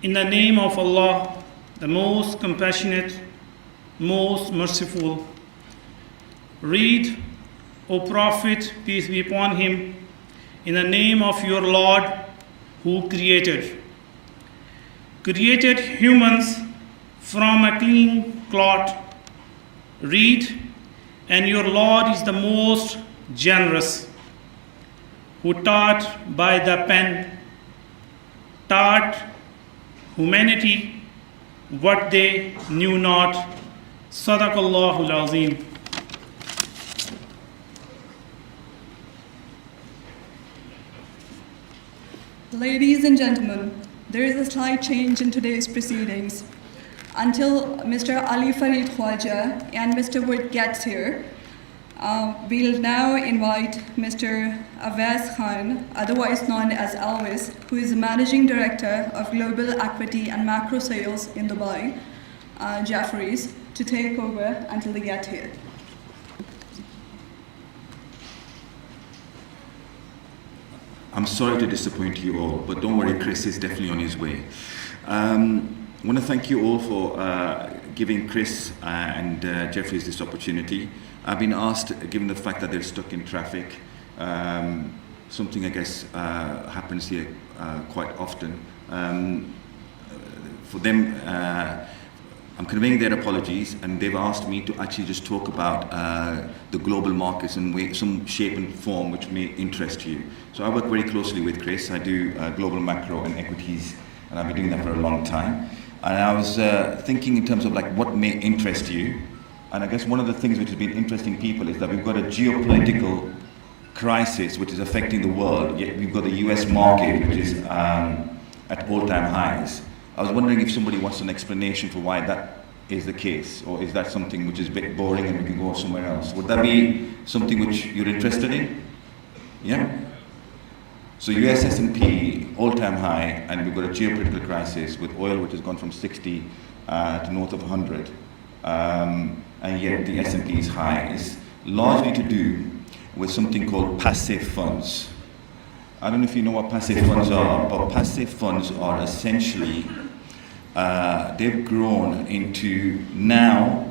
In the name of Allah, the most compassionate, most merciful. Read, O Prophet, peace be upon him, in the name of your Lord who created humans from a clean cloth. Read, and your Lord is the most generous, who taught by the pen, taught humanity what they knew not. Sadaqallahul Azim. Ladies and gentlemen, there is a slight change in today's proceedings. Until Mr. Ali Farid Khwaja and Mr. Wood gets here, we'll now invite Mr. Awais Khan, otherwise known as Elvis, who is the Managing Director of Global Equity and Macro Sales in Dubai, Jefferies, to take over until they get here. I'm sorry to disappoint you all, but don't worry, Chris is definitely on his way. I want to thank you all for giving Chris and Jefferies this opportunity. I've been asked, given the fact that they're stuck in traffic, something I guess happens here quite often. For them, I'm conveying their apologies, and they've asked me to actually just talk about the global markets in some shape and form which may interest you. So I work very closely with Chris. I do global macro and equities, and I've been doing that for a long time. And I was thinking in terms of like what may interest you. And I guess one of the things which has been interesting people is that we've got a geopolitical crisis which is affecting the world, yet we've got the US market which is at all-time highs. I was wondering if somebody wants an explanation for why that is the case, or is that something which is a bit boring and we can go somewhere else? Would that be something which you're interested in? Yeah? So US S&P, all-time high, and we've got a geopolitical crisis with oil which has gone from 60 to north of 100. And yet the S&P is high. It's largely to do with something called passive funds. I don't know if you know what passive funds are, but passive funds are essentially, they've grown into now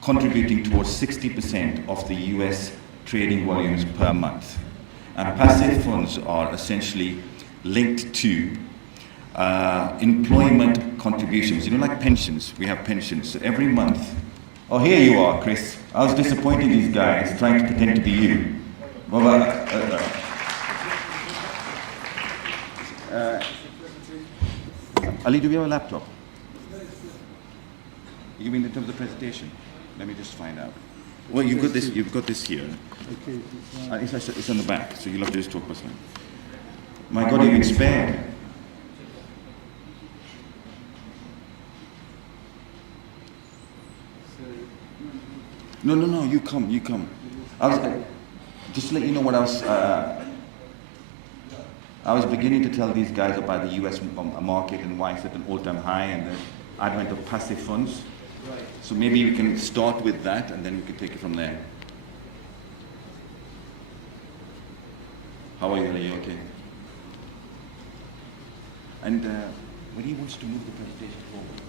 contributing towards 60% of the US trading volumes per month. And passive funds are essentially linked to employment contributions. You know, like pensions, we have pensions. So every month, oh, here you are, Chris. I was disappointing these guys trying to pretend to be you. Ali, do we have a laptop? You mean in terms of the presentation? Let me just find out. Well, you've got this here. Okay. It's on the back, so you'll have to just talk personally. My God, you've been spared. No, you come. Just to let you know what else, I was beginning to tell these guys about the US market and why it's at an all-time high and the advent of passive funds. Right. So maybe we can start with that and then we can take it from there. How are you? Are you okay? And when he wants to move the presentation forward,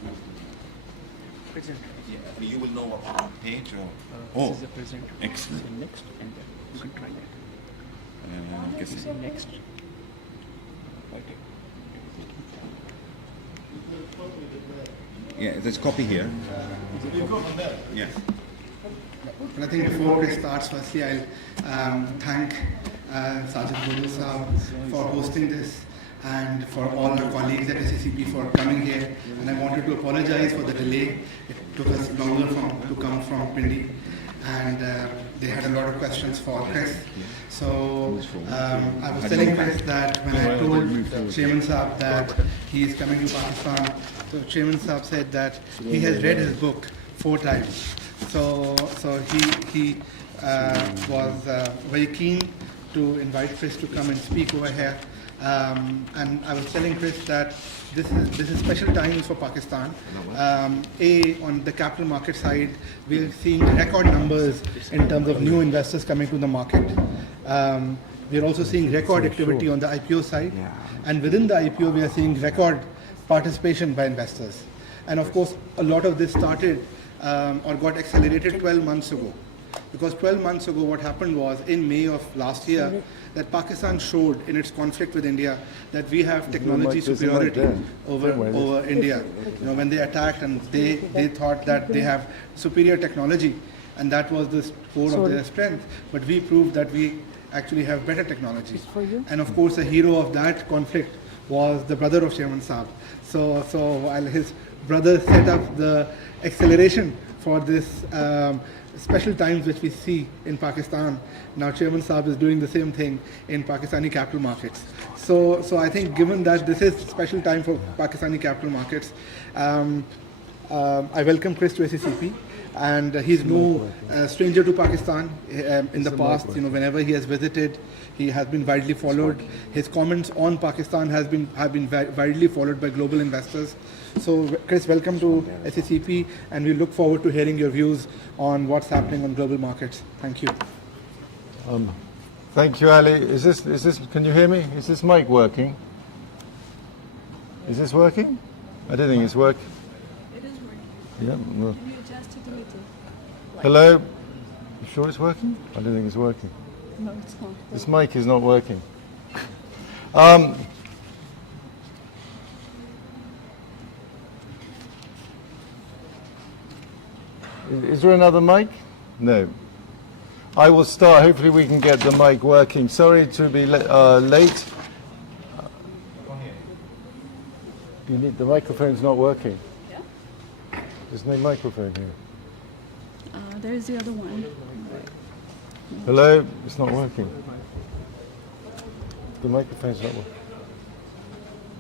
yeah, you will know what page or This is the present. excellent. So next, and then you can try that. Guess Say next. Okay. yeah, there's a copy here. Yeah. But I think before Chris starts, firstly I'll thank Sergeant Bolu Saab for hosting this and for all our colleagues at SECP for coming here. And I wanted to apologize for the delay. It took us longer to come from Pindi, and they had a lot of questions for Chris. So I was telling Chris that when I told Chairman Saab that he is coming to Pakistan, so Chairman Saab said that he has read his book 4 times. So he was very keen to invite Chris to come and speak over here. And I was telling Chris that this is special times for Pakistan. On the capital market side, we're seeing record numbers in terms of new investors coming to the market. We're also seeing record activity on the IPO side. And within the IPO, we are seeing record participation by investors. And of course, a lot of this started or got accelerated 12 months ago. Because 12 months ago, what happened was, in May of last year, that Pakistan showed in its conflict with India that we have technology superiority over India. You know, when they attacked and they thought that they have superior technology, and that was the core of their strength. But we proved that we actually have better technology. And of course, the hero of that conflict was the brother of Chairman Saab. So while his brother set up the acceleration for this special times which we see in Pakistan, now Chairman Saab is doing the same thing in Pakistani capital markets. So I think given that this is special time for Pakistani capital markets, I welcome Chris to SECP. And he's no stranger to Pakistan. In the past, you know, whenever he has visited, he has been widely followed. His comments on Pakistan have been widely followed by global investors. So, Chris, welcome to SECP, and we look forward to hearing your views on what's happening on global markets. Thank you. Thank you, Ali. Is this? Can you hear me? Is this mic working? Is this working? I don't think it's working. It is working. Yeah. Well. Can you adjust it a little? Hello? You sure it's working? I don't think it's working. No, it's not. This mic is not working. Is there another mic? No. I will start. Hopefully we can get the mic working. Sorry to be late. You need, the microphone's not working. Yeah? There's no microphone here. There's the other one. Hello? It's not working. The microphone's not working.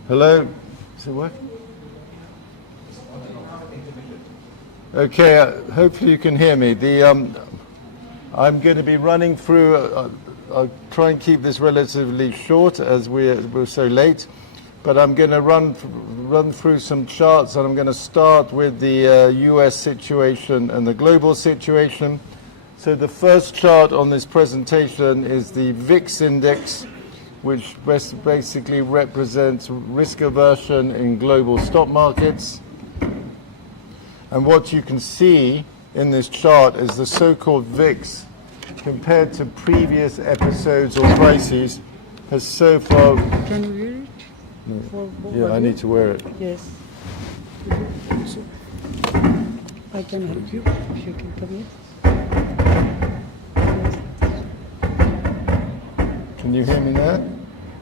Hello? Is it working? Okay, hopefully you can hear me. I'm going to be running through, I'll try and keep this relatively short as we're so late, but I'm going to run through some charts, and I'm going to start with the US situation and the global situation. So the first chart on this presentation is the VIX index, which basically represents risk aversion in global stock markets. And what you can see in this chart is the so-called VIX, compared to previous episodes or crises, has so far... Can you hear it? No. Yeah, I need to wear it. Yes. I can help you if you can come here. Can you hear me now?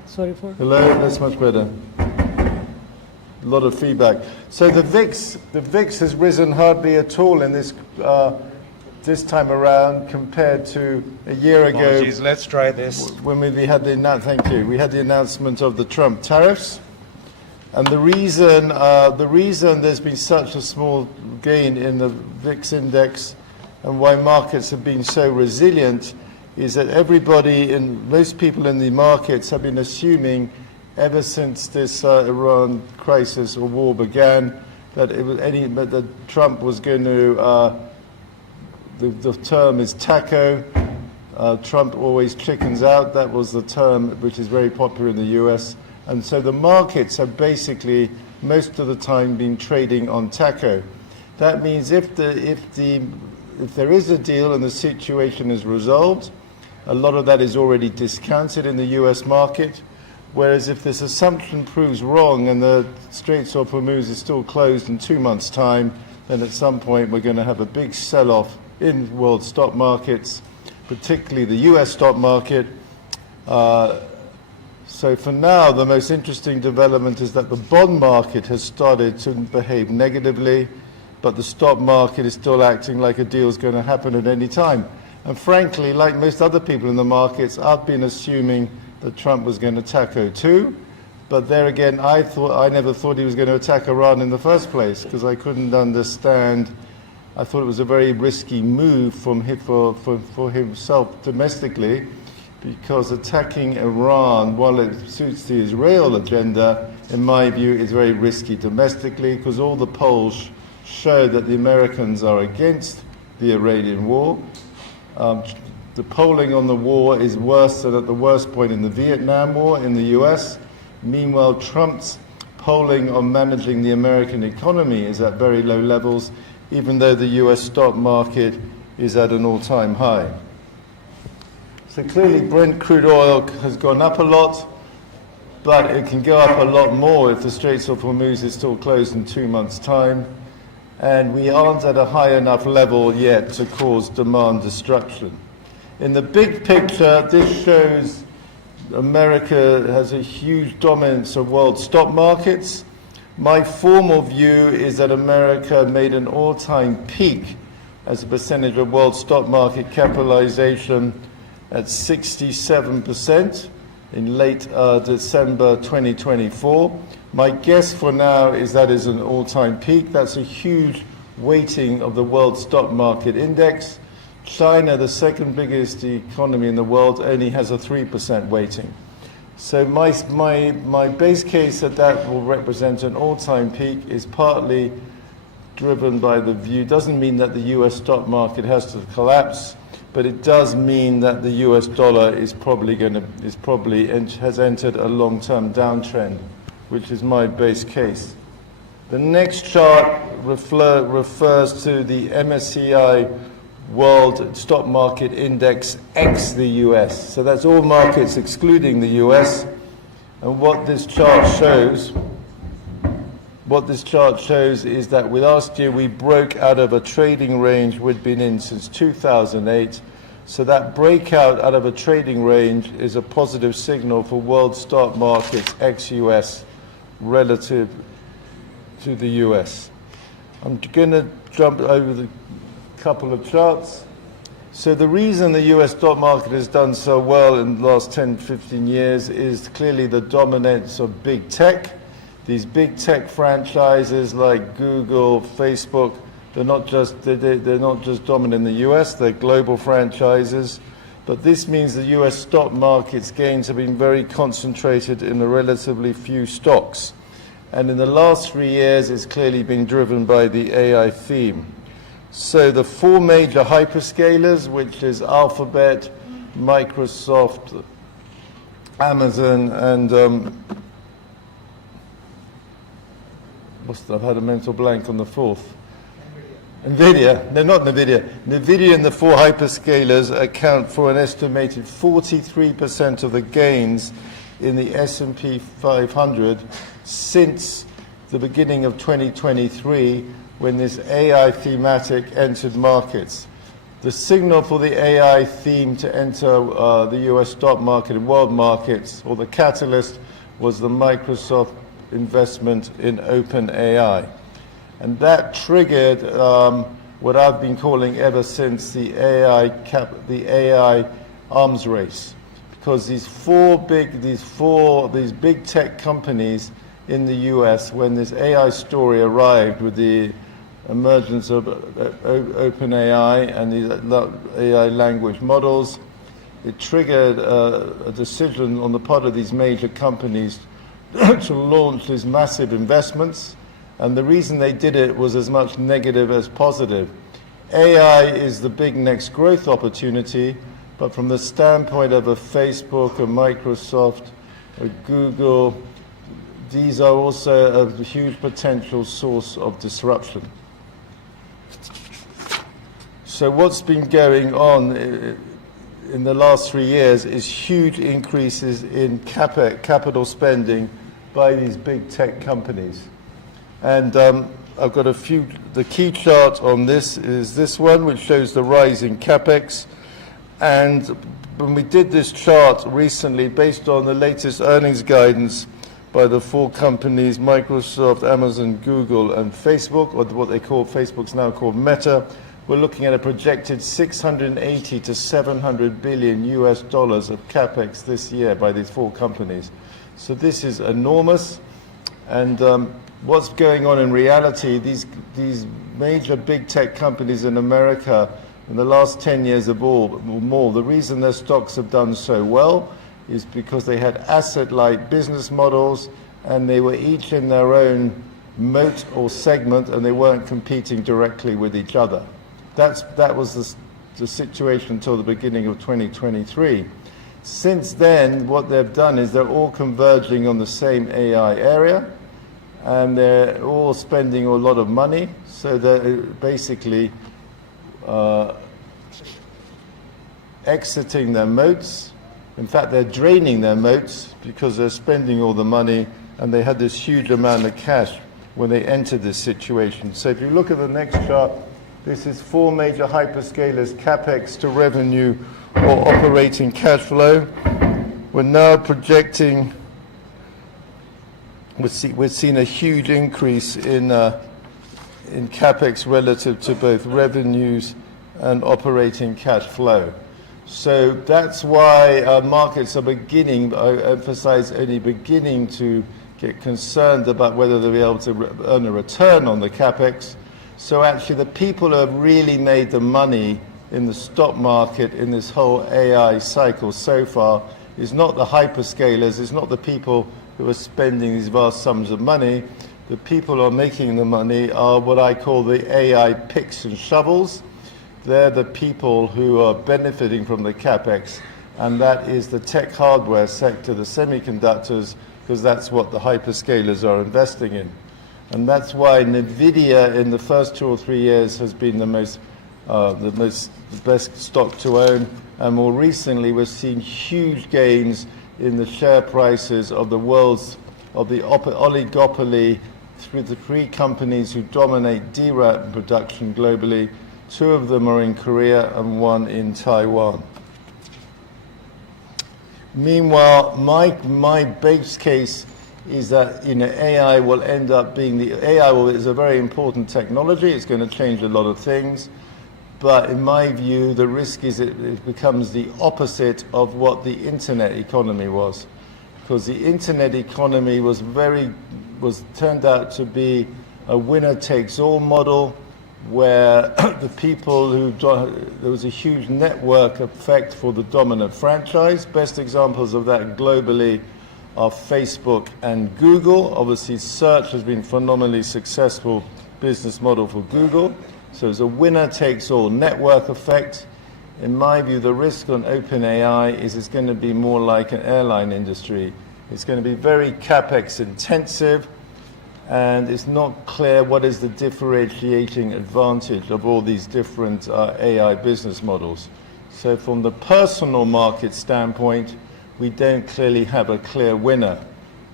Sorry for... Hello, that's much better. A lot of feedback. So the VIX has risen hardly at all in this time around compared to a year ago. Apologies, let's try this. When we had the announcement of the Trump tariffs, and the reason there's been such a small gain in the VIX index, and why markets have been so resilient, is that most people in the markets have been assuming ever since this Iran crisis or war began that that Trump was going to. The term is TACO. Trump always chickens out. That was the term which is very popular in the US. And so the markets have basically most of the time been trading on TACO. That means if there is a deal and the situation is resolved, a lot of that is already discounted in the US market. Whereas if this assumption proves wrong and the Straits of Hormuz is still closed in 2 months' time, then at some point we're going to have a big sell-off in world stock markets, particularly the US stock market. So for now, the most interesting development is that the bond market has started to behave negatively, but the stock market is still acting like a deal is going to happen at any time. And frankly, like most other people in the markets, I've been assuming that Trump was going to TACO too, but there again, I never thought he was going to attack Iran in the first place, because I couldn't understand. I thought it was a very risky move for himself domestically, because attacking Iran, while it suits the Israel agenda, in my view, is very risky domestically, because all the polls show that the Americans are against the Iranian war. The polling on the war is worse than at the worst point in the Vietnam War in the US. Meanwhile, Trump's polling on managing the American economy is at very low levels, even though the US stock market is at an all-time high. So clearly Brent crude oil has gone up a lot, but it can go up a lot more if the Straits of Hormuz is still closed in 2 months' time. And we aren't at a high enough level yet to cause demand destruction. In the big picture, this shows America has a huge dominance of world stock markets. My formal view is that America made an all-time peak as a percentage of world stock market capitalization at 67% in late December 2024. My guess for now is that is an all-time peak. That's a huge weighting of the world stock market index. China, the second biggest economy in the world, only has a 3% weighting. So my base case that will represent an all-time peak is partly driven by the view, doesn't mean that the US stock market has to collapse, but it does mean that the US dollar has entered a long-term downtrend, which is my base case. The next chart refers to the MSCI World Stock Market Index ex the US. So that's all markets excluding the US. And what this chart shows is that last year we broke out of a trading range we'd been in since 2008. So that breakout out of a trading range is a positive signal for world stock markets ex-US relative to the US. I'm going to jump over the couple of charts. So the reason the US stock market has done so well in the last 10, 15 years is clearly the dominance of big tech. These big tech franchises like Google, Facebook, they're not just dominant in the US, they're global franchises. But this means the US stock market's gains have been very concentrated in a relatively few stocks. And in the last 3 years, it's clearly been driven by the AI theme. So the four major hyperscalers, which is Alphabet, Microsoft, Amazon, and I've had a mental blank on the fourth. NVIDIA. No, not NVIDIA. NVIDIA and the four hyperscalers account for an estimated 43% of the gains in the S&P 500 since the beginning of 2023, when this AI thematic entered markets. The signal for the AI theme to enter the US stock market and world markets, or the catalyst, was the Microsoft investment in OpenAI. And that triggered what I've been calling ever since the AI arms race, because these big tech companies in the US, when this AI story arrived with the emergence of OpenAI and these AI language models, it triggered a decision on the part of these major companies to launch these massive investments. And the reason they did it was as much negative as positive. AI is the big next growth opportunity, but from the standpoint of a Facebook, a Microsoft, a Google, these are also a huge potential source of disruption. So what's been going on in the last 3 years is huge increases in capital spending by these big tech companies. And I've got the key chart on this is this one, which shows the rise in CapEx. And when we did this chart recently, based on the latest earnings guidance by the four companies, Microsoft, Amazon, Google, and Facebook, or what they call, Facebook's now called Meta, we're looking at a projected 680 to 700 billion US dollars of CapEx this year by these four companies. So this is enormous. And what's going on in reality, these major big tech companies in America in the last 10 years or more, the reason their stocks have done so well is because they had asset-light business models and they were each in their own moat or segment and they weren't competing directly with each other. That was the situation until the beginning of 2023. Since then, what they've done is they're all converging on the same AI area. and they're all spending a lot of money, so they're basically exiting their moats. In fact, they're draining their moats because they're spending all the money, and they had this huge amount of cash when they entered this situation. So if you look at the next chart, this is 4 major hyperscalers, CapEx to revenue or operating cash flow. We're now projecting, we're seeing a huge increase in CapEx relative to both revenues and operating cash flow. So that's why markets are beginning, I emphasize only beginning to get concerned about whether they'll be able to earn a return on the CapEx. So actually the people who have really made the money in the stock market in this whole AI cycle so far is not the hyperscalers, it's not the people who are spending these vast sums of money. The people who are making the money are what I call the AI picks and shovels. They're the people who are benefiting from the CapEx, and that is the tech hardware sector, the semiconductors, because that's what the hyperscalers are investing in. And that's why NVIDIA in the first 2 or 3 years has been the best stock to own. And more recently, we've seen huge gains in the share prices of the oligopoly through the 3 companies who dominate DRAM production globally. 2 of them are in Korea and 1 in Taiwan. Meanwhile, my base case is that AI will end up being is a very important technology. It's going to change a lot of things. But in my view, the risk is it becomes the opposite of what the internet economy was. Because the internet economy turned out to be a winner-takes-all model where the people there was a huge network effect for the dominant franchise. Best examples of that globally are Facebook and Google. Obviously, search has been phenomenally successful business model for Google. So it's a winner-takes-all network effect. In my view, the risk on OpenAI is it's going to be more like an airline industry. It's going to be very CapEx intensive, and it's not clear what is the differentiating advantage of all these different AI business models. So from the personal market standpoint, we don't clearly have a clear winner.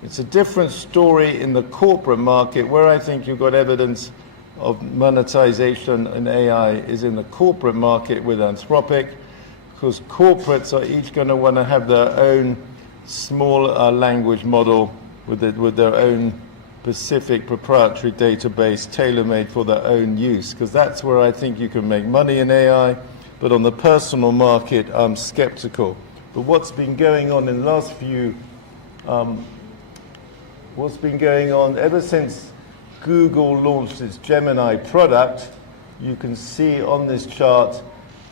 It's a different story in the corporate market, where I think you've got evidence of monetization in AI is in the corporate market with Anthropic, because corporates are each going to want to have their own small language model with their own specific proprietary database tailor-made for their own use, because that's where I think you can make money in AI. But on the personal market, I'm skeptical. But what's been going on in the last what's been going on ever since Google launched its Gemini product, you can see on this chart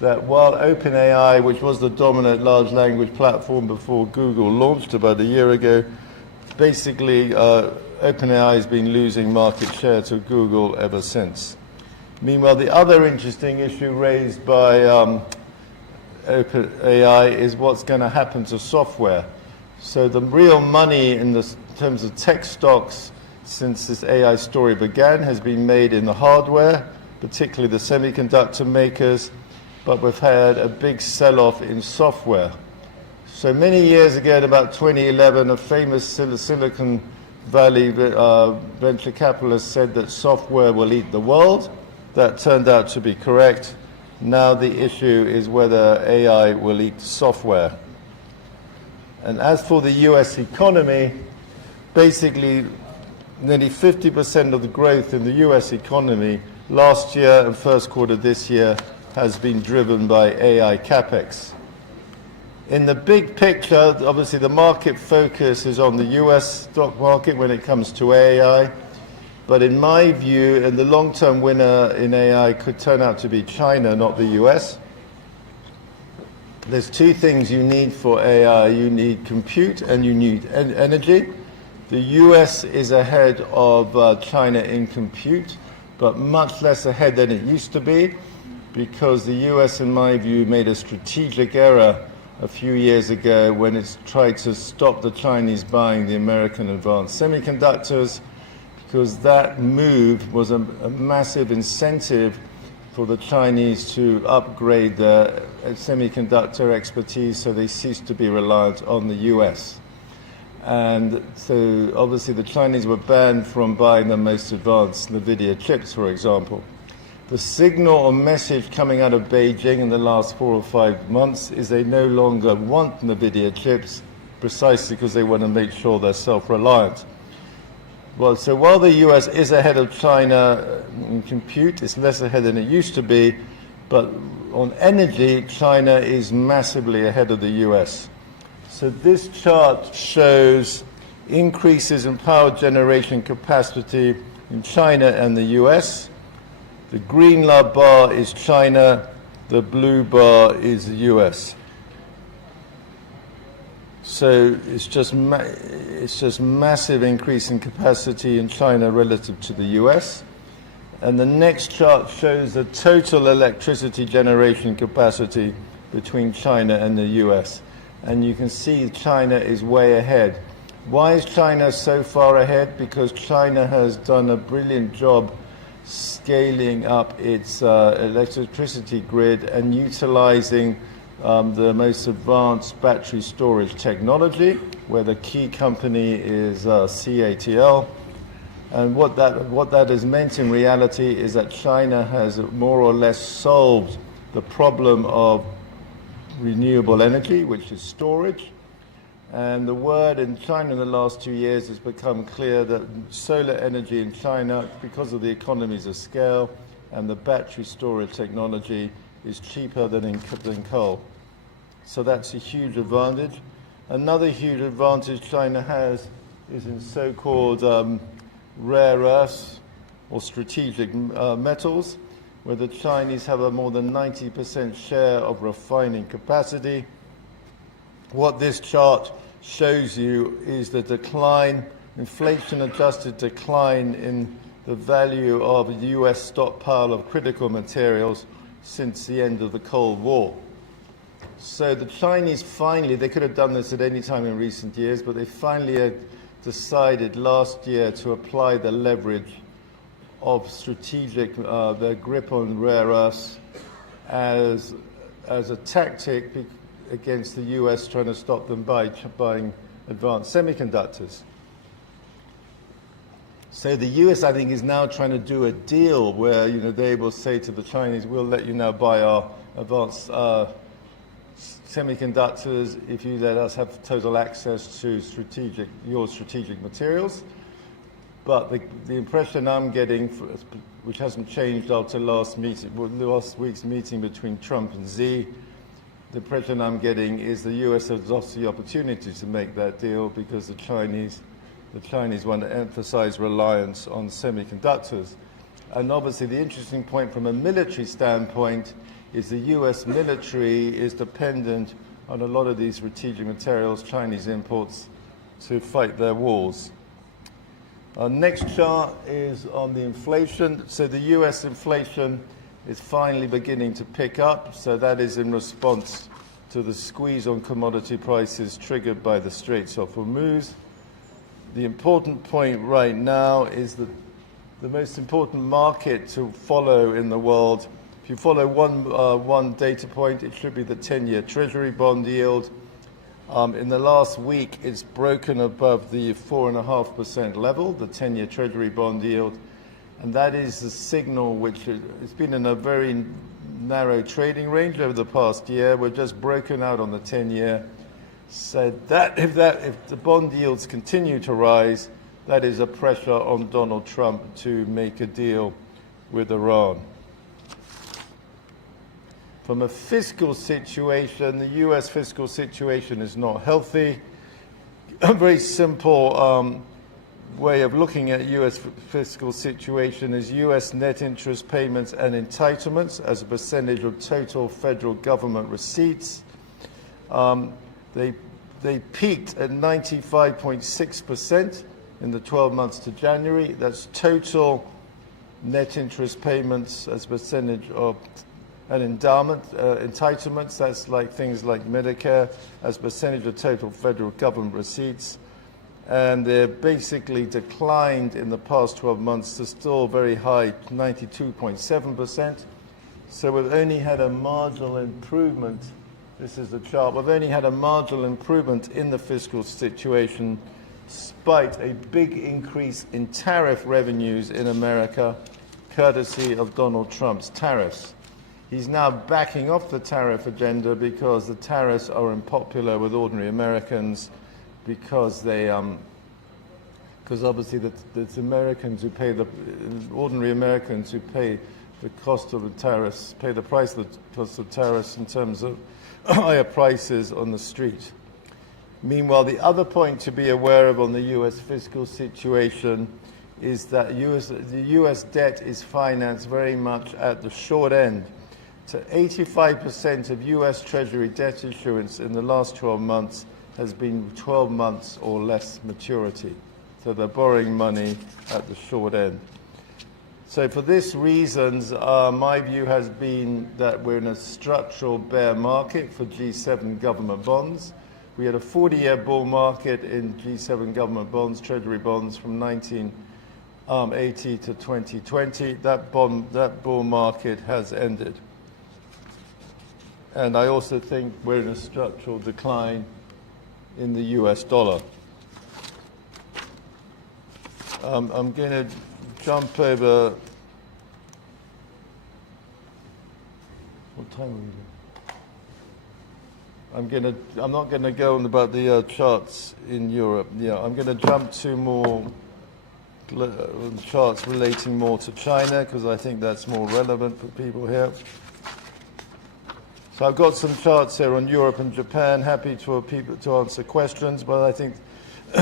that while OpenAI, which was the dominant large language platform before Google launched about a year ago, basically OpenAI has been losing market share to Google ever since. Meanwhile, the other interesting issue raised by OpenAI is what's going to happen to software. So the real money in terms of tech stocks since this AI story began has been made in the hardware, particularly the semiconductor makers, but we've had a big sell-off in software. So many years ago, in about 2011, a famous Silicon Valley venture capitalist said that software will eat the world. That turned out to be correct. Now the issue is whether AI will eat software. And as for the US economy, basically nearly 50% of the growth in the US economy last year and first quarter this year has been driven by AI capex. In the big picture, obviously the market focus is on the US stock market when it comes to AI. But in my view, and the long-term winner in AI could turn out to be China, not the US. There's 2 things you need for AI. You need compute and you need energy. The US is ahead of China in compute, but much less ahead than it used to be, because the US, in my view, made a strategic error a few years ago when it's tried to stop the Chinese buying the American advanced semiconductors, because that move was a massive incentive for the Chinese to upgrade their semiconductor expertise so they ceased to be reliant on the US. And so obviously the Chinese were banned from buying the most advanced NVIDIA chips, for example. The signal or message coming out of Beijing in the last 4 or 5 months is they no longer want NVIDIA chips precisely because they want to make sure they're self-reliant. Well, so while the US is ahead of China in compute, it's less ahead than it used to be, but on energy, China is massively ahead of the US. So this chart shows increases in power generation capacity in China and the US. The green bar is China, the blue bar is the US. So it's just massive increase in capacity in China relative to the US. And the next chart shows the total electricity generation capacity between China and the US. And you can see China is way ahead. Why is China so far ahead? Because China has done a brilliant job scaling up its electricity grid and utilizing the most advanced battery storage technology, where the key company is CATL. And what that has meant in reality is that China has more or less solved the problem of renewable energy, which is storage. And the word in China in the last 2 years has become clear that solar energy in China, because of the economies of scale and the battery storage technology, is cheaper than coal. So that's a huge advantage. Another huge advantage China has is in so-called rare earths or strategic metals, where the Chinese have a more than 90% share of refining capacity. What this chart shows you is the decline, inflation-adjusted decline in the value of the US stockpile of critical materials since the end of the Cold War. So the Chinese finally, they could have done this at any time in recent years, but they finally had decided last year to apply the leverage of strategic, their grip on rare earths as a tactic against the US trying to stop them buying advanced semiconductors. So the US, I think, is now trying to do a deal where they will say to the Chinese, we'll let you now buy our advanced semiconductors if you let us have total access to your strategic materials. But the impression I'm getting, which hasn't changed after last week's meeting between Trump and Xi, the impression I'm getting is the US has lost the opportunity to make that deal because the Chinese want to emphasize reliance on semiconductors. And obviously the interesting point from a military standpoint is the US military is dependent on a lot of these strategic materials, Chinese imports, to fight their wars. Our next chart is on the inflation. So the US inflation is finally beginning to pick up. So that is in response to the squeeze on commodity prices triggered by the Straits of Hormuz. The important point right now is that the most important market to follow in the world, if you follow one data point, it should be the 10-year Treasury bond yield. In the last week, it's broken above the 4.5% level, the 10-year Treasury bond yield. And that is a signal which has been in a very narrow trading range over the past year. We're just broken out on the 10-year. So that if the bond yields continue to rise, that is a pressure on Donald Trump to make a deal with Iran. From a fiscal situation, the US fiscal situation is not healthy. A very simple way of looking at US fiscal situation is US net interest payments and entitlements as a percentage of total federal government receipts. They peaked at 95.6% in the 12 months to January. That's total net interest payments as a percentage of an endowment, entitlements, that's like things like Medicare, as a percentage of total federal government receipts. and they're basically declined in the past 12 months to still very high 92.7%. So we've only had a marginal improvement. This is the chart. We've only had a marginal improvement in the fiscal situation despite a big increase in tariff revenues in America, courtesy of Donald Trump's tariffs. He's now backing off the tariff agenda because the tariffs are unpopular with ordinary Americans, because they, because obviously it's Americans who pay the ordinary Americans who pay the cost of the tariffs, pay the price of the cost of tariffs in terms of higher prices on the street. Meanwhile, the other point to be aware of on the U.S. fiscal situation is that the U.S. debt is financed very much at the short end. So 85% of U.S. Treasury debt issuance in the last 12 months has been 12 months or less maturity. So they're borrowing money at the short end. So for these reasons, my view has been that we're in a structural bear market for G7 government bonds. We had a 40-year bull market in G7 government bonds, Treasury bonds, from 1980 to 2020. That bull market has ended. And I also think we're in a structural decline in the US dollar. I'm going to jump over. What time are we doing? I'm not going to go on about the charts in Europe. Yeah, I'm going to jump to more charts relating more to China, because I think that's more relevant for people here. So I've got some charts here on Europe and Japan. Happy to answer questions, but I think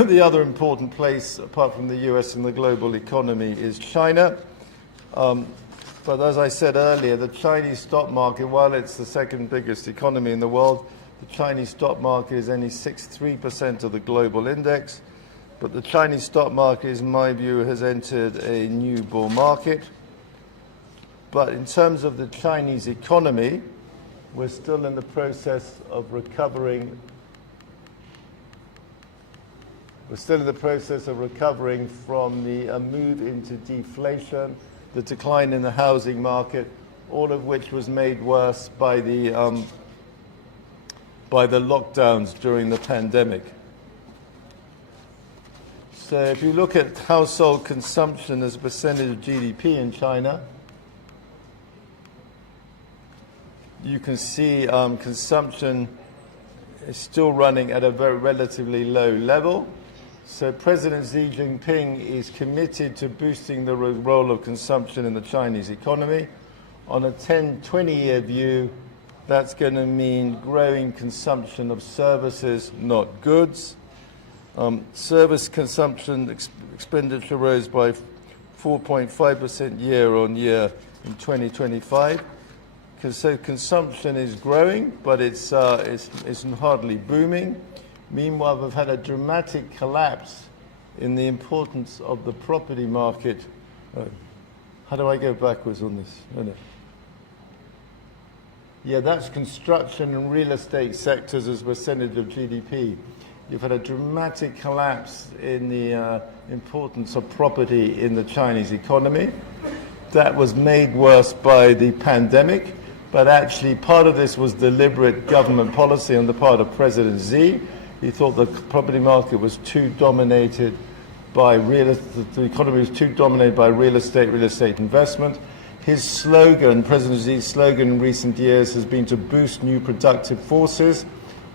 the other important place, apart from the US and the global economy, is China. But as I said earlier, the Chinese stock market, while it's the second biggest economy in the world, the Chinese stock market is only 63% of the global index. But the Chinese stock market, in my view, has entered a new bull market. But in terms of the Chinese economy, we're still in the process of recovering. We're still in the process of recovering from the move into deflation, the decline in the housing market, all of which was made worse by the lockdowns during the pandemic. So if you look at household consumption as a percentage of GDP in China, you can see consumption is still running at a very relatively low level. So President Xi Jinping is committed to boosting the role of consumption in the Chinese economy. On a 10-20-year view, that's going to mean growing consumption of services, not goods. Service consumption expenditure rose by 4.5% year on year in 2025. So consumption is growing, but it's hardly booming. Meanwhile, we've had a dramatic collapse in the importance of the property market. How do I go backwards on this? No. Yeah, that's construction and real estate sectors as a percentage of GDP. You've had a dramatic collapse in the importance of property in the Chinese economy. That was made worse by the pandemic, but actually part of this was deliberate government policy on the part of President Xi. He thought the property market was too dominated by the economy was too dominated by real estate investment. His slogan, President Xi's slogan in recent years, has been to boost new productive forces.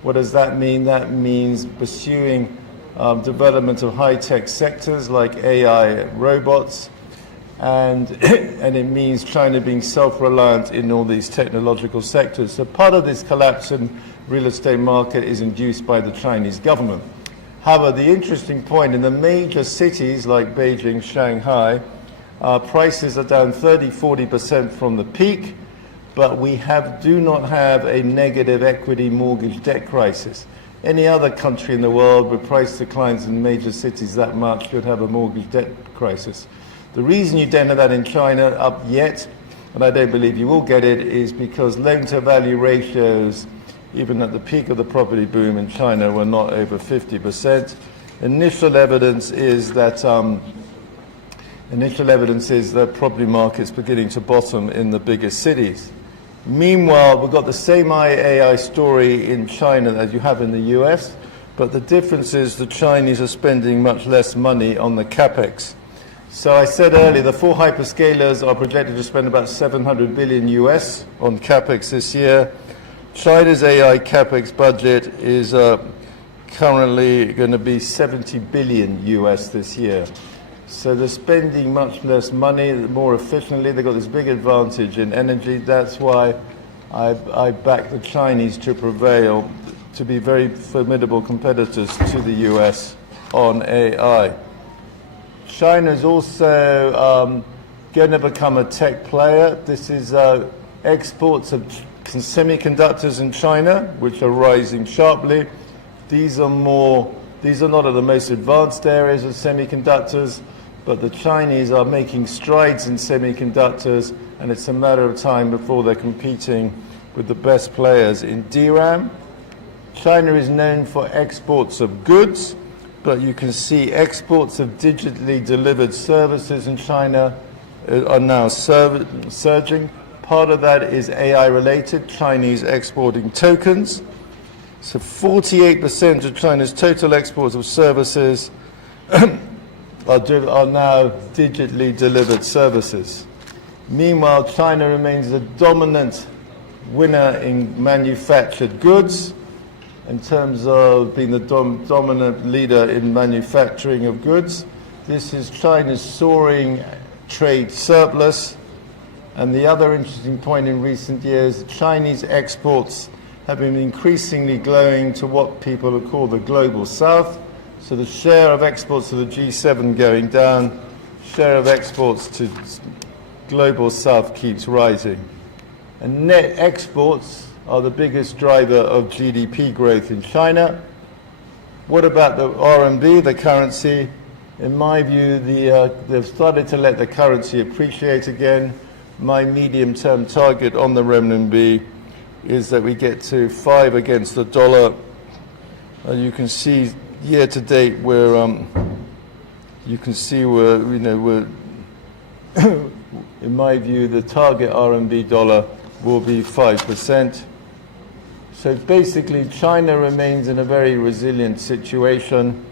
What does that mean? That means pursuing development of high-tech sectors like AI, robots, and it means China being self-reliant in all these technological sectors. So part of this collapse in real estate market is induced by the Chinese government. However, the interesting point, in the major cities like Beijing, Shanghai, prices are down 30-40% from the peak, but we do not have a negative equity mortgage debt crisis. Any other country in the world with price declines in major cities that much would have a mortgage debt crisis. The reason you don't have that in China up yet, and I don't believe you will get it, is because loan-to-value ratios, even at the peak of the property boom in China, were not over 50%. initial evidence is that property market's beginning to bottom in the biggest cities. Meanwhile, we've got the same AI story in China as you have in the US, but the difference is the Chinese are spending much less money on the capex. So I said earlier, the 4 hyperscalers are projected to spend about 700 billion US on capex this year. China's AI capex budget is currently going to be 70 billion US this year. So they're spending much less money, more efficiently. They've got this big advantage in energy. That's why I back the Chinese to prevail, to be very formidable competitors to the US on AI. China is also going to become a tech player. This is exports of semiconductors in China, which are rising sharply. These are not at the most advanced areas of semiconductors, but the Chinese are making strides in semiconductors, and it's a matter of time before they're competing with the best players in DRAM. China is known for exports of goods, but you can see exports of digitally delivered services in China are now surging. Part of that is AI related, Chinese exporting tokens. So 48% of China's total exports of services are now digitally delivered services. Meanwhile, China remains the dominant winner in manufactured goods in terms of being the dominant leader in manufacturing of goods. This is China's soaring trade surplus. And the other interesting point in recent years, Chinese exports have been increasingly going to what people have called the global south. So the share of exports to the G7 going down, share of exports to global south keeps rising. And net exports are the biggest driver of GDP growth in China. What about the RMB, the currency? In my view, they've started to let the currency appreciate again. My medium-term target on the renminbi is that we get to 5 against the dollar. You can see year to date where we're in my view the target RMB dollar will be 5%. So basically China remains in a very resilient situation.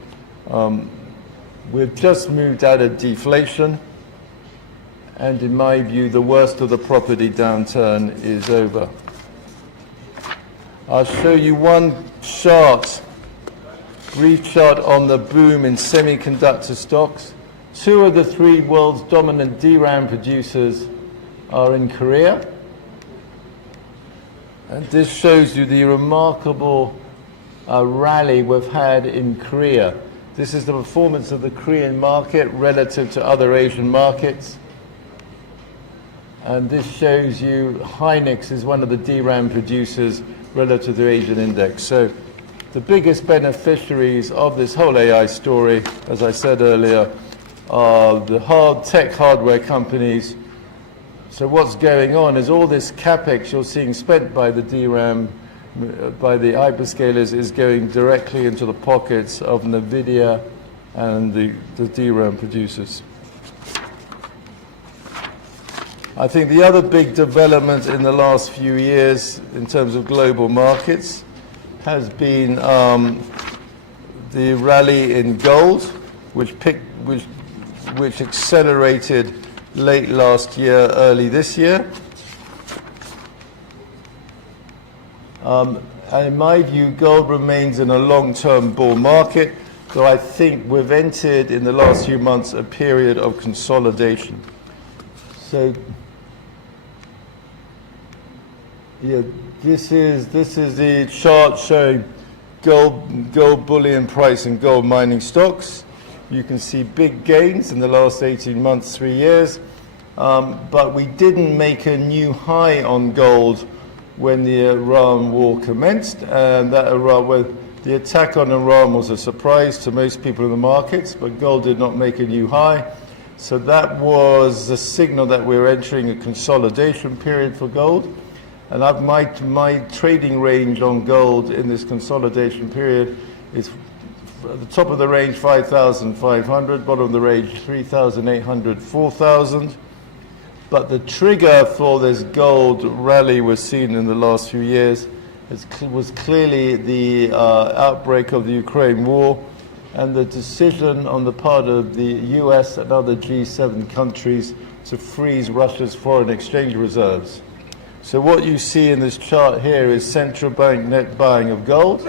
We've just moved out of deflation, and in my view the worst of the property downturn is over. I'll show you one chart, brief chart on the boom in semiconductor stocks. 2 of the 3 world's dominant DRAM producers are in Korea. And this shows you the remarkable rally we've had in Korea. This is the performance of the Korean market relative to other Asian markets. And this shows you Hynix is one of the DRAM producers relative to the Asian index. So the biggest beneficiaries of this whole AI story, as I said earlier, are the tech hardware companies. So what's going on is all this capex you're seeing spent by the DRAM, by the hyperscalers, is going directly into the pockets of NVIDIA and the DRAM producers. I think the other big development in the last few years in terms of global markets has been the rally in gold, which accelerated late last year, early this year. And in my view, gold remains in a long-term bull market, though I think we've entered in the last few months a period of consolidation. So, yeah, this is the chart showing gold bullion price and gold mining stocks. You can see big gains in the last 18 months, 3 years, but we didn't make a new high on gold when the Iran war commenced, and the attack on Iran was a surprise to most people in the markets, but gold did not make a new high. So that was a signal that we're entering a consolidation period for gold. And my trading range on gold in this consolidation period is at the top of the range 5,500, bottom of the range 3,800, 4,000. But the trigger for this gold rally we've seen in the last few years was clearly the outbreak of the Ukraine war and the decision on the part of the US and other G7 countries to freeze Russia's foreign exchange reserves. So what you see in this chart here is central bank net buying of gold,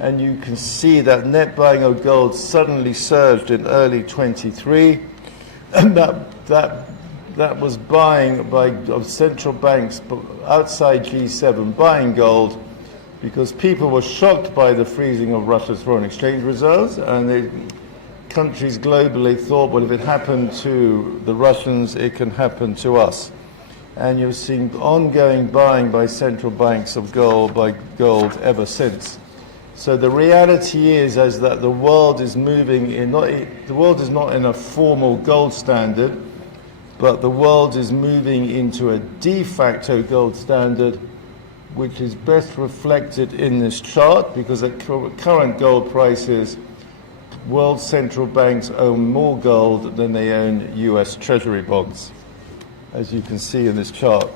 and you can see that net buying of gold suddenly surged in early 23, and that was buying of central banks outside G7 buying gold because people were shocked by the freezing of Russia's foreign exchange reserves, and countries globally thought, well, if it happened to the Russians, it can happen to us. And you're seeing ongoing buying by central banks of gold ever since. So the reality is that the world is moving the world is not in a formal gold standard, but the world is moving into a de facto gold standard, which is best reflected in this chart, because at current gold prices, world central banks own more gold than they own US Treasury bonds, as you can see in this chart.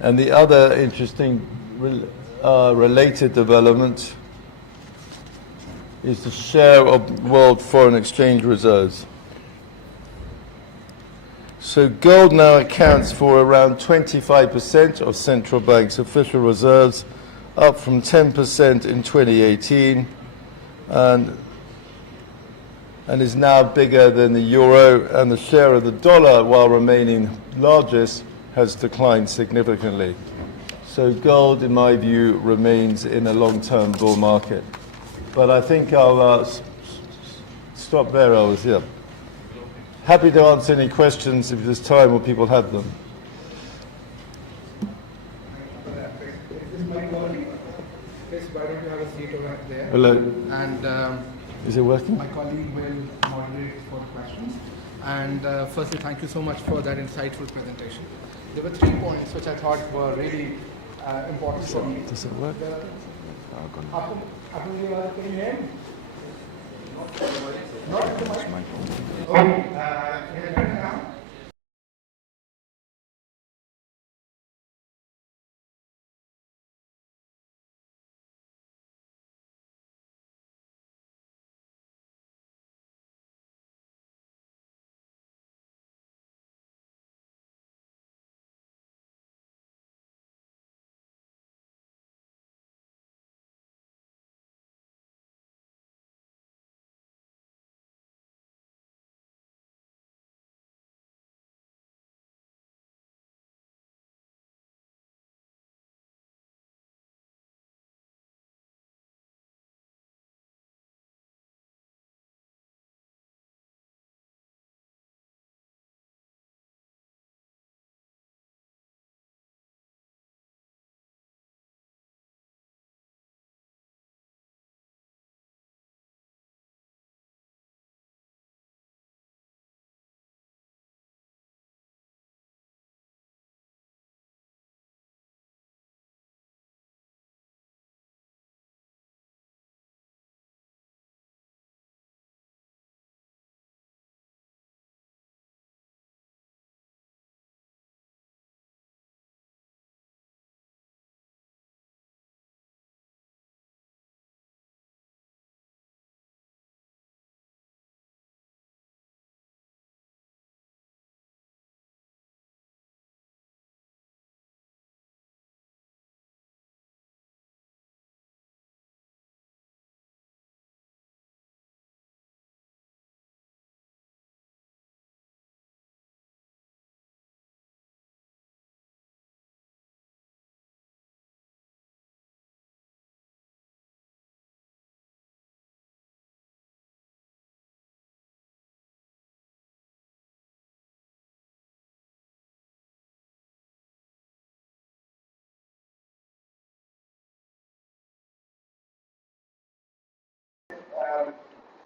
And the other interesting related development is the share of world foreign exchange reserves. So gold now accounts for around 25% of central banks' official reserves, up from 10% in 2018, and is now bigger than the euro, and the share of the dollar, while remaining largest, has declined significantly. So gold, in my view, remains in a long-term bull market. But I think I'll stop there. I was here. Happy to answer any questions if there's time or people have them. Chris, why don't you have a seat over there? Hello. And Is it working? my colleague will moderate for questions. And firstly, thank you so much for that insightful presentation. There were 3 points which I thought were really important for me. Does it work? Can you hear me? Not too much. Okay. Can you hear me now?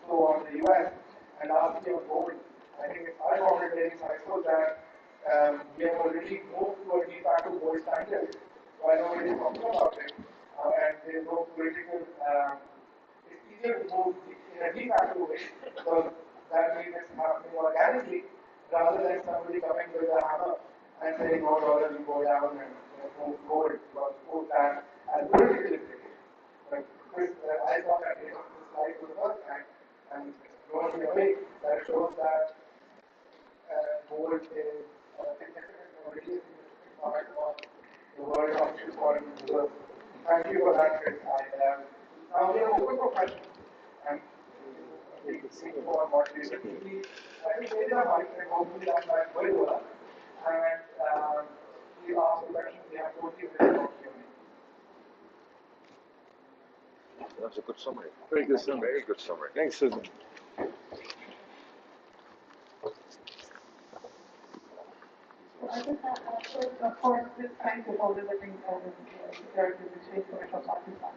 On the US and last year gold, I think I found it very insightful that we have already moved to a de facto gold standard, why nobody is talking about it, and there is no political. It's easier to move in a de facto way because that means it's happening organically rather than somebody coming with a hammer and saying, "No dollar will go down and move forward because move that and political implications." But Chris, I thought that this slide for the first time and blown me away. That shows that gold is a significant or really significant part of the world option for reserve. Thank you for that, Chris. Now we are open for questions. And we for moderation. I think there is a mic and hopefully that might very well. And please ask the question. We have 40 minutes of Q&A. That's a good summary. Very good summary. Very good summary. Thanks, Susan. I just of course, this kind of overlooking security between commercial Pakistan.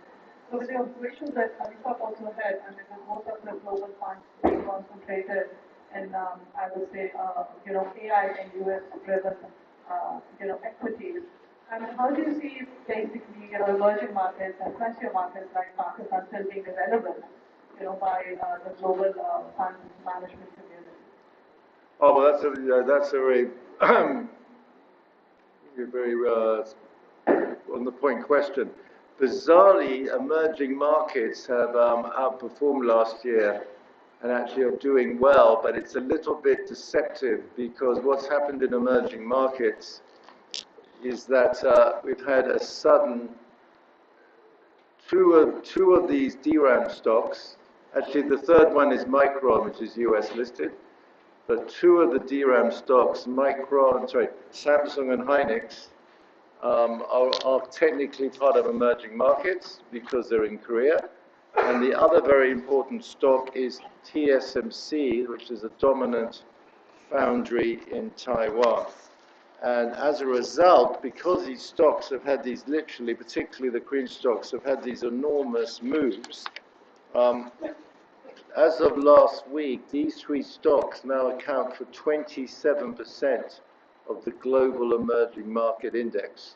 So with the observation that Alifab also had, I mean, with most of the global funds being concentrated in, I would say, AI and US-driven, equities. And how do you see basically, emerging markets and frontier markets like Pakistan still being available, by the global fund management community? Oh, well, that's a very, very on the point question. Bizarrely, emerging markets have outperformed last year and actually are doing well, but it's a little bit deceptive because what's happened in emerging markets is that we've had a sudden two of these DRAM stocks. Actually, the third one is Micron, which is US listed. But two of the DRAM stocks, Samsung and Hynix, are technically part of emerging markets because they're in Korea. And the other very important stock is TSMC, which is a dominant foundry in Taiwan. And as a result, because these stocks have had these literally, particularly the Korean stocks, have had these enormous moves, as of last week, these three stocks now account for 27% of the global emerging market index.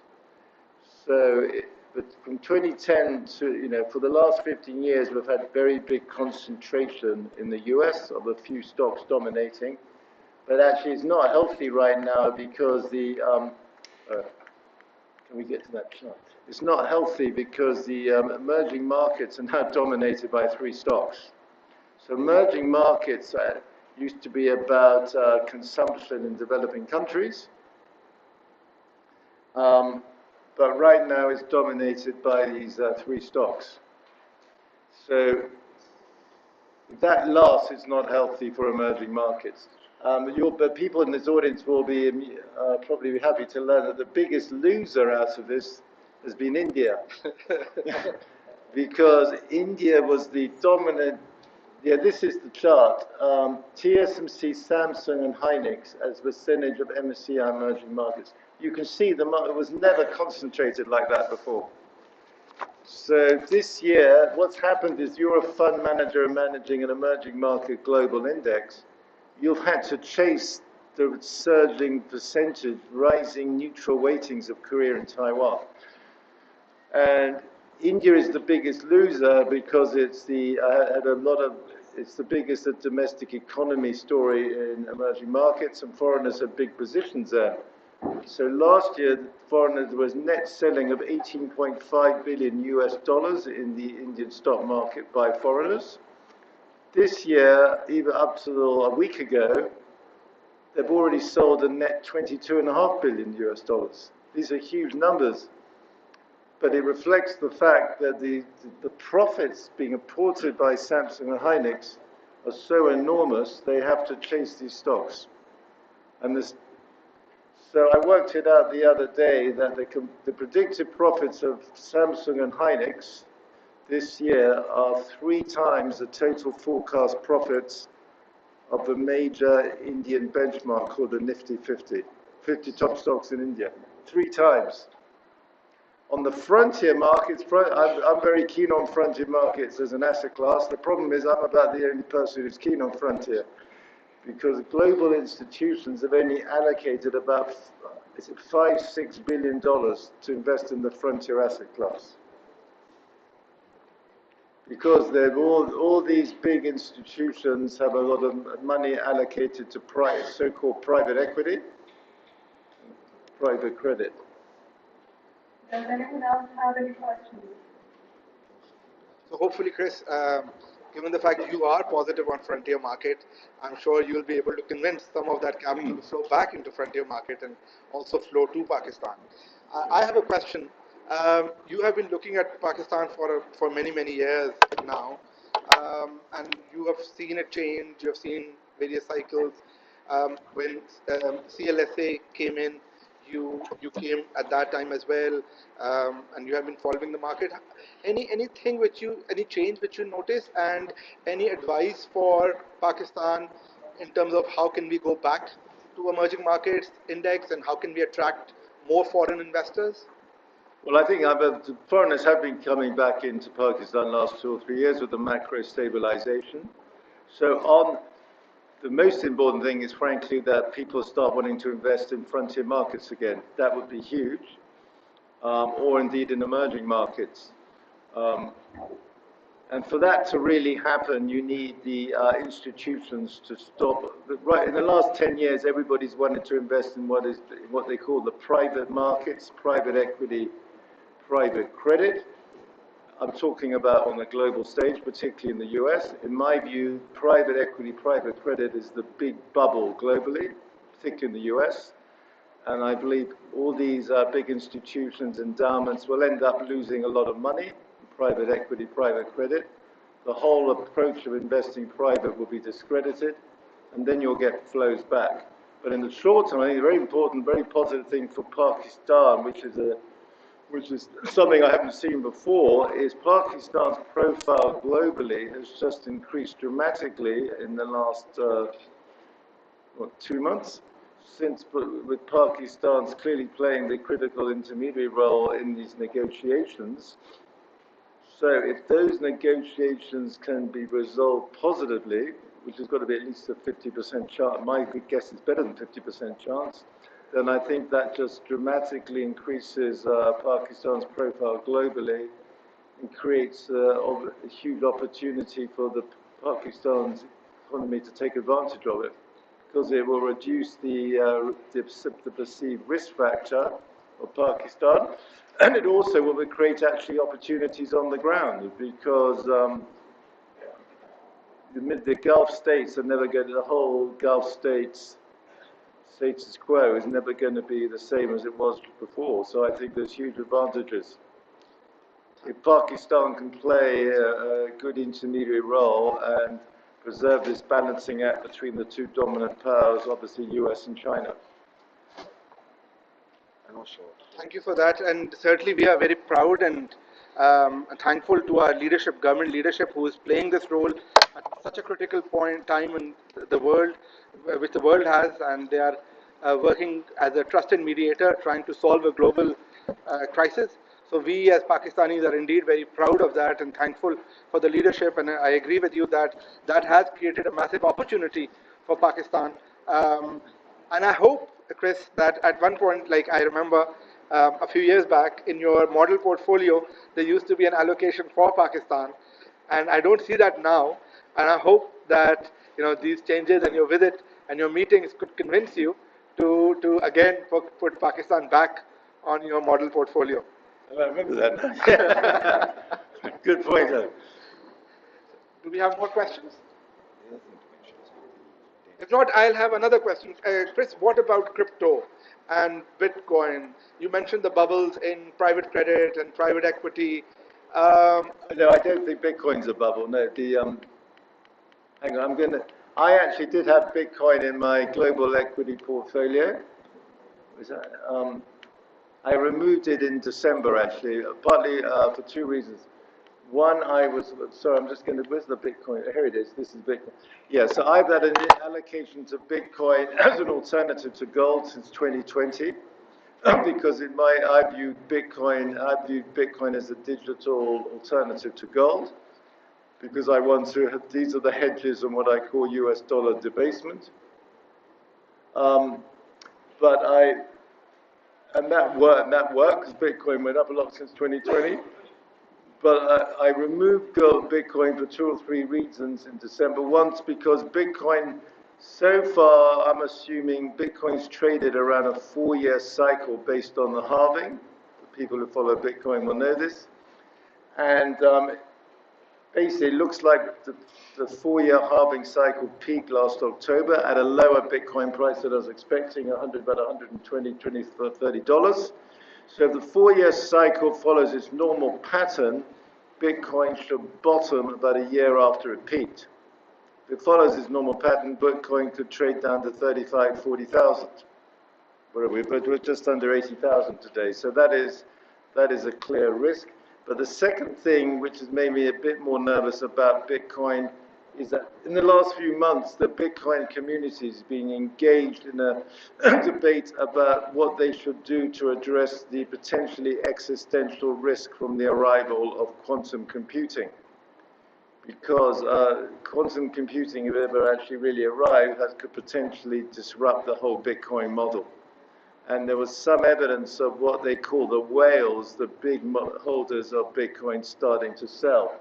So, but from 2010 to, for the last 15 years, we've had very big concentration in the US of a few stocks dominating. But actually, it's not healthy right now because the, can we get to that chart? It's not healthy because the emerging markets are now dominated by three stocks. So emerging markets used to be about consumption in developing countries, but right now it's dominated by these three stocks. So that loss is not healthy for emerging markets. But people in this audience will be probably happy to learn that the biggest loser out of this has been India, because India was the dominant. Yeah, this is the chart. TSMC, Samsung, and Hynix as percentage of MSCI emerging markets. You can see it was never concentrated like that before. So this year, what's happened is you're a fund manager managing an emerging market global index. You've had to chase the surging percentage, rising neutral weightings of Korea and Taiwan. And India is the biggest loser because it's the biggest domestic economy story in emerging markets, and foreigners have big positions there. So last year, foreigners was net selling of $18.5 billion in the Indian stock market by foreigners. This year, even up to a week ago, they've already sold a net $22.5 billion. These are huge numbers. But it reflects the fact that the profits being reported by Samsung and Hynix are so enormous, they have to chase these stocks. And so I worked it out the other day that the predicted profits of Samsung and Hynix this year are 3 times the total forecast profits of the major Indian benchmark called the Nifty 50. 50 top stocks in India. 3 times. On the frontier markets, I'm very keen on frontier markets as an asset class. The problem is I'm about the only person who's keen on frontier because global institutions have only allocated about is it $5-6 billion to invest in the frontier asset class. Because all these big institutions have a lot of money allocated to so-called private equity, private credit. Does anyone else have any questions? So hopefully, Chris, given the fact you are positive on frontier market, I'm sure you'll be able to convince some of that capital to flow back into frontier market and also flow to Pakistan. I have a question. You have been looking at Pakistan for many years now, and you have seen it change. You have seen various cycles. When CLSA came in, you came at that time as well, and you have been following the market. Any change which you notice, and any advice for Pakistan in terms of how can we go back to emerging markets index, and how can we attract more foreign investors? Well, I think foreigners have been coming back into Pakistan last 2 or 3 years with the macro stabilization. So the most important thing is, frankly, that people start wanting to invest in frontier markets again. That would be huge, or indeed in emerging markets. And for that to really happen, you need the institutions to stop. Right, in the last 10 years, everybody's wanted to invest in what they call the private markets, private equity, private credit. I'm talking about on the global stage, particularly in the US. In my view, private equity, private credit is the big bubble globally, particularly in the US. And I believe all these big institutions, endowments, will end up losing a lot of money in private equity, private credit. The whole approach of investing private will be discredited, and then you'll get flows back. But in the short term, I think a very important, very positive thing for Pakistan, which is something I haven't seen before, is Pakistan's profile globally has just increased dramatically in the last 2 months, with Pakistan's clearly playing the critical intermediary role in these negotiations. So if those negotiations can be resolved positively, which has got to be at least a 50% chance, my guess is better than 50% chance, then I think that just dramatically increases Pakistan's profile globally and creates a huge opportunity for Pakistan's economy to take advantage of it, because it will reduce the perceived risk factor of Pakistan, and it also will create actually opportunities on the ground, because the Gulf states are never going to, the whole Gulf states status quo is never going to be the same as it was before. So I think there's huge advantages. If Pakistan can play a good intermediary role and preserve this balancing act between the two dominant powers, obviously US and China. Thank you for that, and certainly we are very proud and thankful to our leadership, government leadership, who is playing this role at such a critical time in the world, which the world has, and they are working as a trusted mediator, trying to solve a global crisis. So we as Pakistanis are indeed very proud of that and thankful for the leadership, and I agree with you that that has created a massive opportunity for Pakistan. And I hope, Chris, that at one point, like I remember a few years back, in your model portfolio, there used to be an allocation for Pakistan, and I don't see that now. And I hope that these changes and your visit and your meetings could convince you to again put Pakistan back on your model portfolio. I remember that. Good point. Do we have more questions? If not, I'll have another question. Chris, what about crypto and Bitcoin? You mentioned the bubbles in private credit and private equity. No, I don't think Bitcoin's a bubble. No, hang on, I actually did have Bitcoin in my global equity portfolio. I removed it in December, actually, partly for two reasons. One, where's the Bitcoin? Here it is, this is Bitcoin. Yeah, so I've had an allocation to Bitcoin as an alternative to gold since 2020, because I viewed Bitcoin as a digital alternative to gold, because I want to have, these are the hedges on what I call US dollar debasement. But and that worked because Bitcoin went up a lot since 2020. But I removed Bitcoin for 2 or 3 reasons in December. Once because Bitcoin, so far, I'm assuming Bitcoin's traded around a 4-year cycle based on the halving. The people who follow Bitcoin will know this. And basically, it looks like the 4-year halving cycle peaked last October at a lower Bitcoin price than I was expecting, about $120, $30. So if the 4-year cycle follows its normal pattern, Bitcoin should bottom about a year after it peaked. If it follows its normal pattern, Bitcoin could trade down to 35, 40,000. But we're just under 80,000 today. So that is a clear risk. But the second thing, which has made me a bit more nervous about Bitcoin, is that in the last few months, the Bitcoin community is being engaged in a debate about what they should do to address the potentially existential risk from the arrival of quantum computing. Because quantum computing, if it ever actually really arrived, could potentially disrupt the whole Bitcoin model. And there was some evidence of what they call the whales, the big holders of Bitcoin, starting to sell.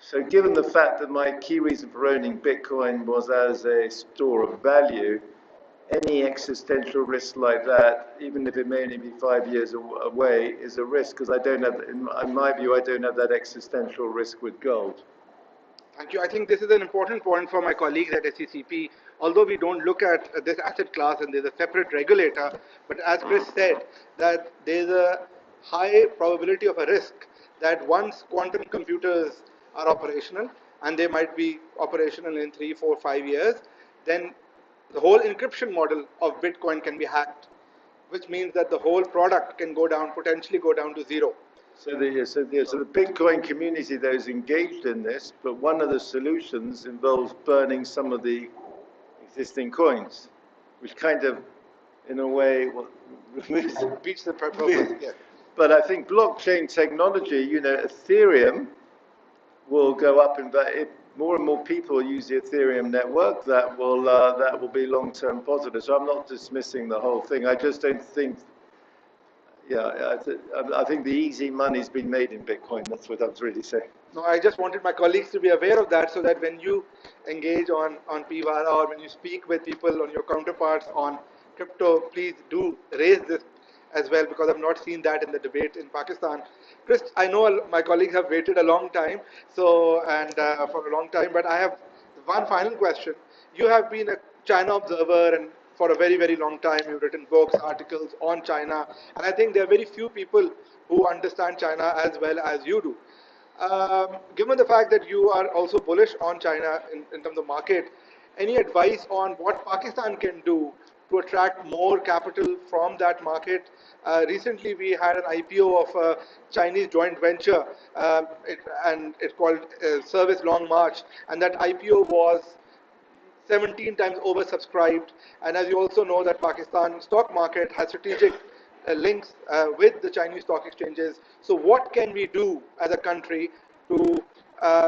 So given the fact that my key reason for owning Bitcoin was as a store of value, any existential risk like that, even if it may only be 5 years away, is a risk because I don't have, in my view, I don't have that existential risk with gold. Thank you. I think this is an important point for my colleagues at SECP. Although we don't look at this asset class and there's a separate regulator, but as Chris said, that there's a high probability of a risk that once quantum computers are operational, and they might be operational in 3, 4, 5 years, then the whole encryption model of Bitcoin can be hacked, which means that the whole product can potentially go down to zero. So the Bitcoin community that is engaged in this, but one of the solutions involves burning some of the existing coins, which kind of, in a way, beats the purpose. Yeah. But I think blockchain technology, Ethereum will go up in value. More and more people use the Ethereum network. That will be long-term positive. So I'm not dismissing the whole thing. I just don't think. Yeah, I think the easy money's been made in Bitcoin. That's what I was really saying. No, I just wanted my colleagues to be aware of that so that when you engage on PIVARA or when you speak with people on your counterparts on crypto, please do raise this as well because I've not seen that in the debate in Pakistan. Chris, I know my colleagues have waited a long time, for a long time, but I have one final question. You have been a China observer and for a very, very long time. You've written books, articles on China, and I think there are very few people who understand China as well as you do. Given the fact that you are also bullish on China in terms of market, any advice on what Pakistan can do to attract more capital from that market? Recently, we had an IPO of a Chinese joint venture, it's called Service Long March, and that IPO was 17 times oversubscribed. And as you also know, that Pakistan stock market has strategic links with the Chinese stock exchanges. So what can we do as a country to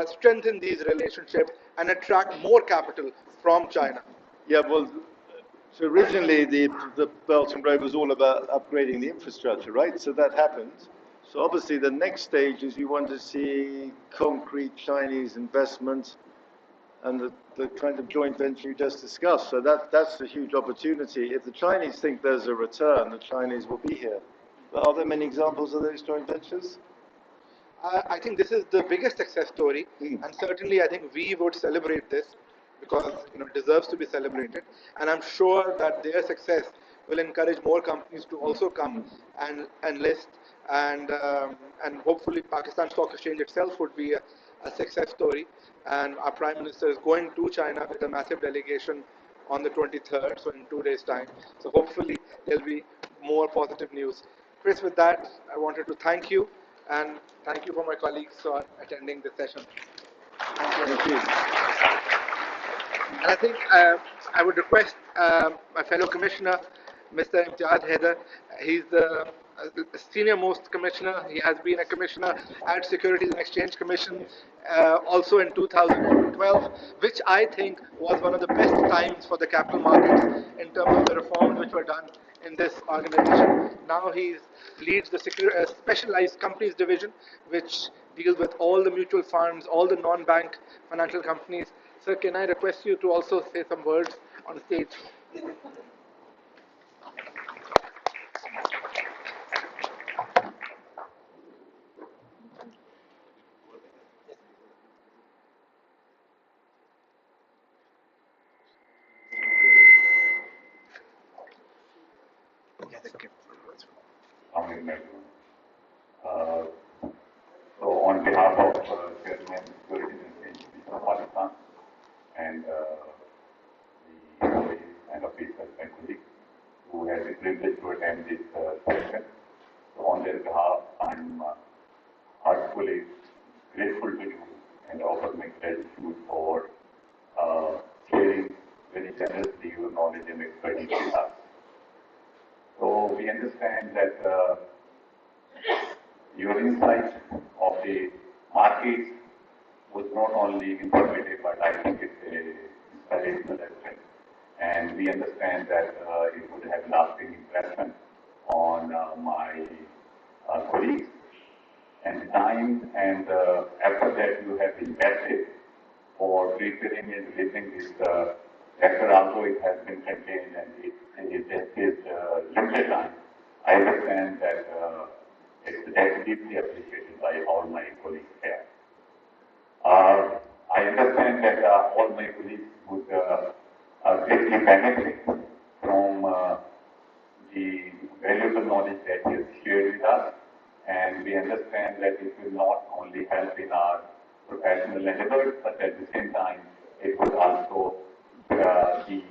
strengthen these relationships and attract more capital from China? Yeah, well, so originally the Belt and Road was all about upgrading the infrastructure, right? So that happened. So obviously the next stage is you want to see concrete Chinese investment and the kind of joint venture you just discussed. So that's a huge opportunity. If the Chinese think there's a return, the Chinese will be here. But are there many examples of those joint ventures? I think this is the biggest success story, and certainly I think we would celebrate this because it deserves to be celebrated. And I'm sure that their success will encourage more companies to also come and list, and hopefully Pakistan Stock Exchange itself would be a success story. And our Prime Minister is going to China with a massive delegation on the 23rd, so in 2 days' time. So hopefully there'll be more positive news. Chris, with that, I wanted to thank you, and thank you for my colleagues for attending this session. Thank you. And I think I would request my fellow commissioner, Mr. Imtiaz Haider. He's the senior most commissioner. He has been a commissioner at Securities and Exchange Commission also in 2012, which I think was one of the best times for the capital markets in terms of the reforms which were done in this organization. Now he leads the specialized companies division, which deals with all the mutual funds, all the non-bank financial companies. Sir, can I request you to also say some words on stage? Uh, so on behalf of Chairman Securities and Exchange Commission of Pakistan and the employees and officials and colleagues who had the privilege to attend this session, so on their behalf, I'm heartfully grateful to you and offer my gratitude for sharing very generously your knowledge and expertise with us. So we understand that your insight of the markets was not only informative, but I think it's inspirational as well. And we understand that it would have lasting impression on my colleagues. And the time and effort that you have invested for preparing and delivering this lecture, although it has been contained and it is limited time, I understand that it's deeply appreciated by all my colleagues here. I understand that all my colleagues would greatly benefit from the valuable knowledge that you have shared with us, and we understand that it will not only help in our professional endeavors, but at the same time, it will also be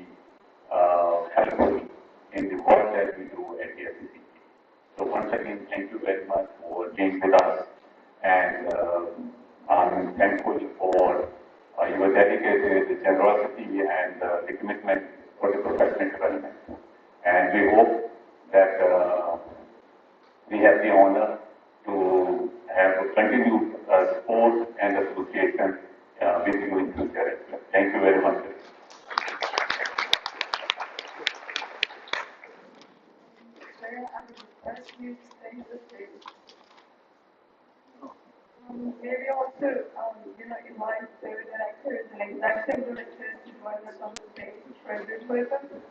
helpful in the work that we do at the SECP. So once again, thank you very much for being with us, and I'm thankful for your dedicated generosity and the commitment for the professional development. And we hope that we have the honor to have continued support and association with you in future as well. Thank you very much. Maybe also, invite the directors and executive directors to join us on the stage for this purpose.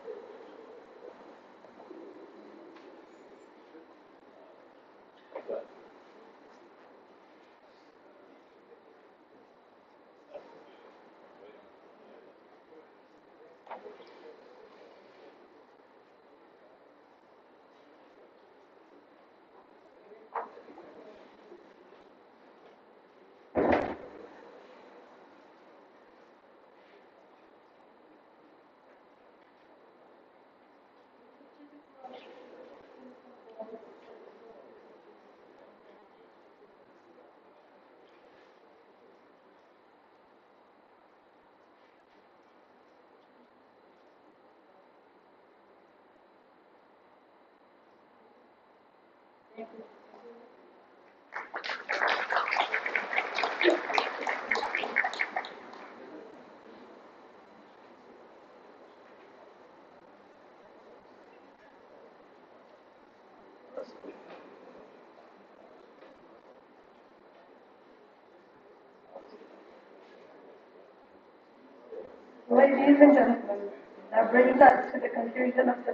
Ladies and gentlemen, that brings us to the conclusion of the